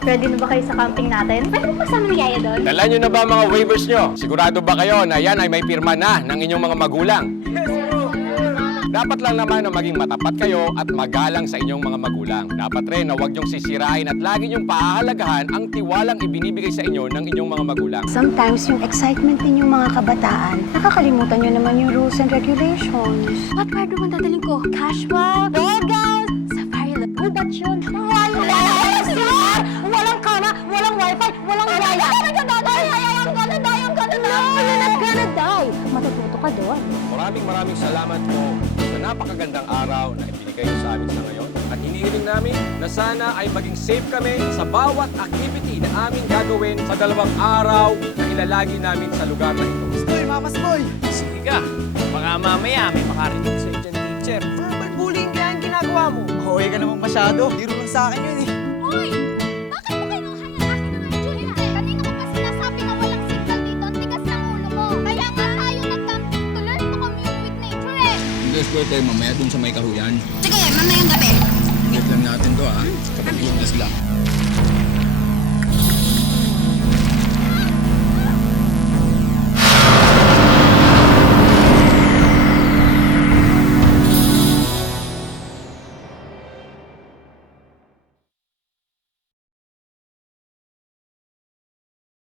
Ready na ba kayo sa camping natin? Pwede mo kasama ni Yaya doon? Dala nyo na ba mga waivers nyo? Sigurado ba kayo na yan ay may pirma na ng inyong mga magulang? Dapat lang naman na maging matapat kayo at magalang sa inyong mga magulang. Dapat rin na huwag nyong sisirain at lagi nyong paahalagahan ang tiwalang ibinibigay sa inyo ng inyong mga magulang. Sometimes yung excitement ninyong mga kabataan, nakakalimutan nyo naman yung rules and regulations. What card naman dadaling ko? Casual, doggles, safari look. Ubat yun. Walang kama, walang wifi, walang yaya. I'm gonna die. No, you're not gonna die. Matututo ka doon. Maraming salamat po sa napakagandang araw na ibinigay nyo sa amin sa ngayon. At hinihiling namin na sana ay maging safe kami sa bawat activity na aming gagawin sa 2 araw na ilalagi namin sa lugar na ito. Boy, mamas boy! Sige ka, baka mamaya may makarinig sa dyan, teacher. Verbal bullying kaya ang ginagawa mo. Hoy ka namang masyado. Biro lang sa akin yun eh. Hoy! Bakit mo kayo haya akin ng Julia? Kanina ko pa sinasabi na walang signal dito. Ang tigas ng ulo mo. Kaya nga tayo nag-camping to learn to commune with nature eh. Let's go tayo mamaya dun sa may kahuyan. Sige, mamayang gabi. Wait lang natin to ha. Kapag lunas lang.